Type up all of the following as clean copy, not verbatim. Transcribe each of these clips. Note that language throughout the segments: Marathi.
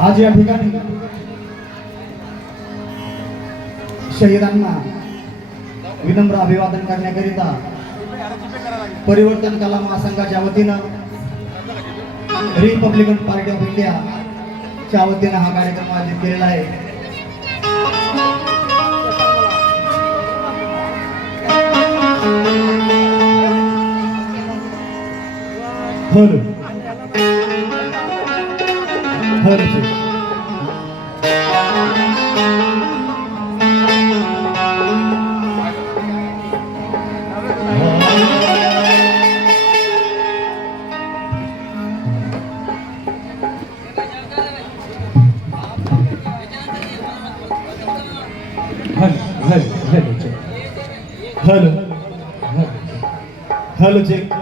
आज या ठिकाणी शहीदांना विनम्र अभिवादन करण्याकरिता परिवर्तन कला महासंघाच्या वतीनं रिपब्लिकन पार्टी ऑफ इंडिया च्या वतीनं हा कार्यक्रम आयोजित केलेला आहे। हॅलो हॅलो हॅलो चेक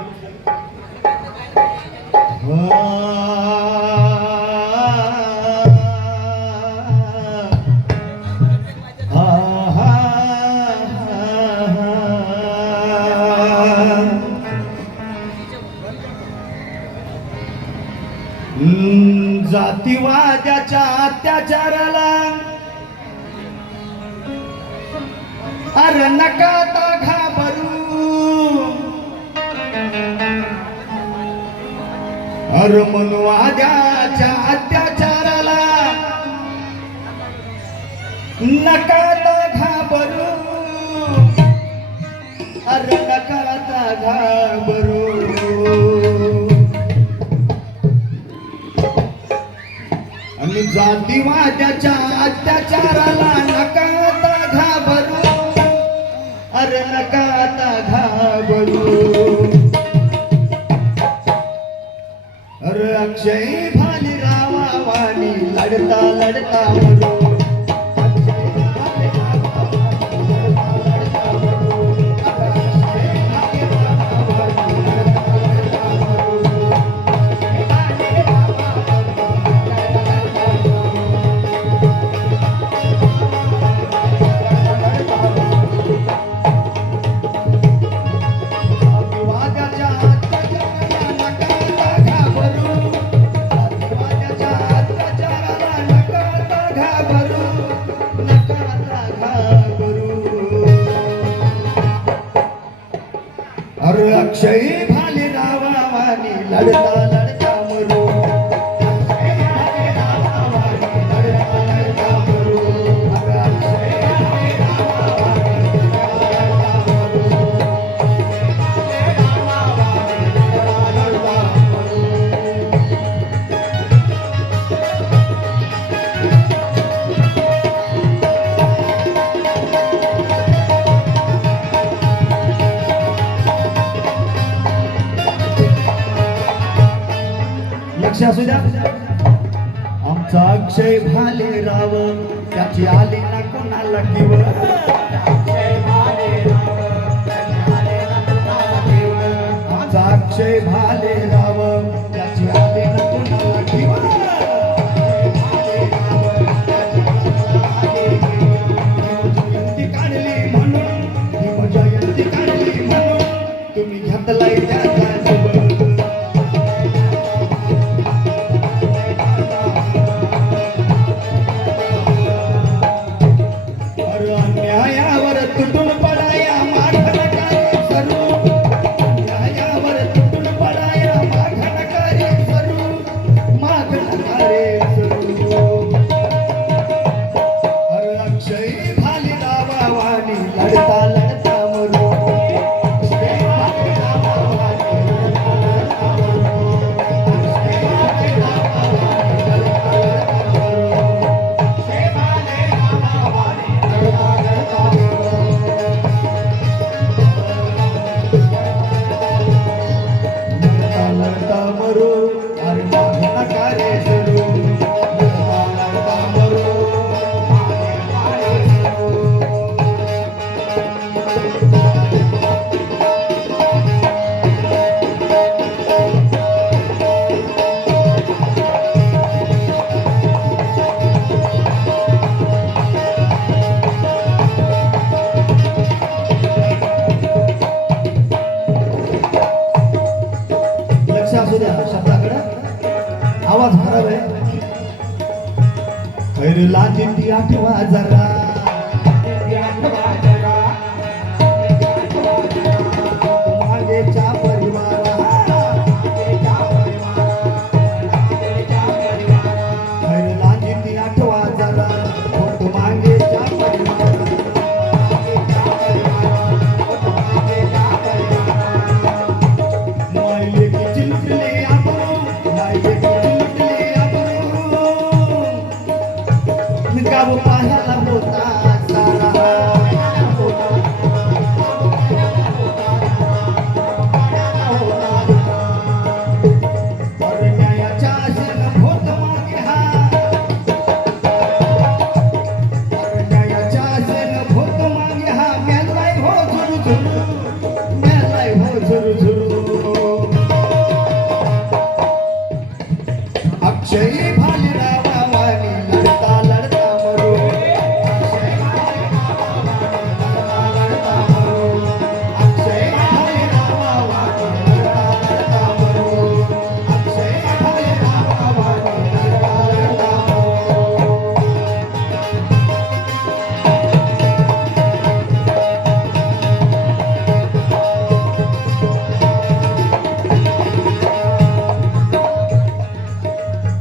जातीवाद्याच्या अत्याचाराला अरे नका आता घाबरू, अरे मनुवाद्याच्या अत्याचाराला नका आता घाबरू, अरे नका आता घाबरू। आणि जातीवाद्याच्या अत्याचाराला नका आता घाबरू, अरे नका आता घाबरू। अरे अक्षय भालीरावा वाणी लढता लढता मरू, अरे अक्षय भालीरावा वाणी लढता लढता मरू, लक्ष असू द्या। आमचा अक्षय भालेराव त्याची आली ना कोणाला किव, आमचा अक्षय भालेराव त्याची आली ना कोणाला किव। जयंती काढली म्हणून, जयंती काढली म्हणून तुम्ही घेतलाय त्याचा आठवा जरा मागेच्या परिवारा खैरलाची ती आठवा जरा पोट मागेच्या परिवारा मायले की चिलटले आबरू मायले की चिलटले आबरू गाव पाहायला होता सारा न्यायाच्या आशेनं होत मागे हा न्यायाच्या आशेनं होत मागे हा मेलाय हो झुरू झुरू मेलाय हो झुरू झुरू अक्षय भालेरावा वाणी लढता लढता मरू अक्षय भालेरावा वाणी लढता लढता मरू अक्षय भालेरावा वाणी लढता लढता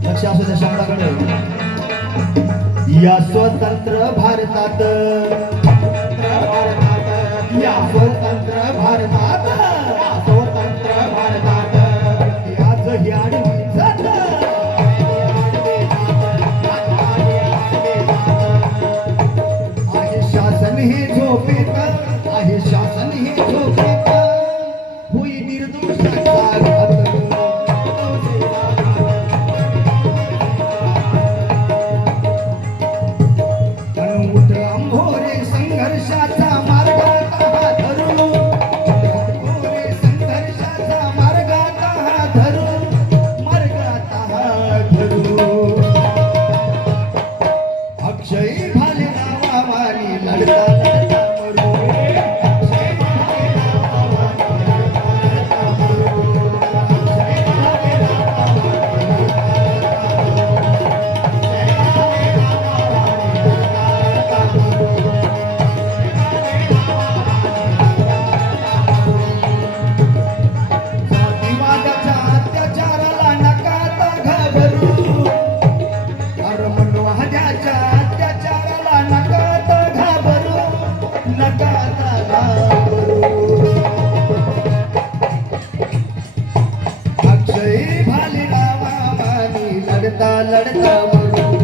लक्ष असू द्या शब्दाकडे या स्वतंत्र भारतात या स्वतंत्र भारतात आजही आडवी जात आहे शासन हे झोपेत आहे शासन हे झोपेत होई निर्दोषाचा घात उठ अंभोरे संघर्षाचा मार्ग हा धरू अंभोरे संघर्षाचा मार्ग हा धरू मार्ग हा धरू अक्षय भालेरावा वाणी लढता लढता मरू अक्षय भालेरावा वाणी लढता लढता मरू अक्षय भालेरावा वाणी जातीवादाच्या अत्याचाराला नकाता घाबरू मनवाद्याच्या अत्याचाराला नकाता घाबरू नकाता घाबरू अक्षय भालेरावा वाणी लढता लढता मरू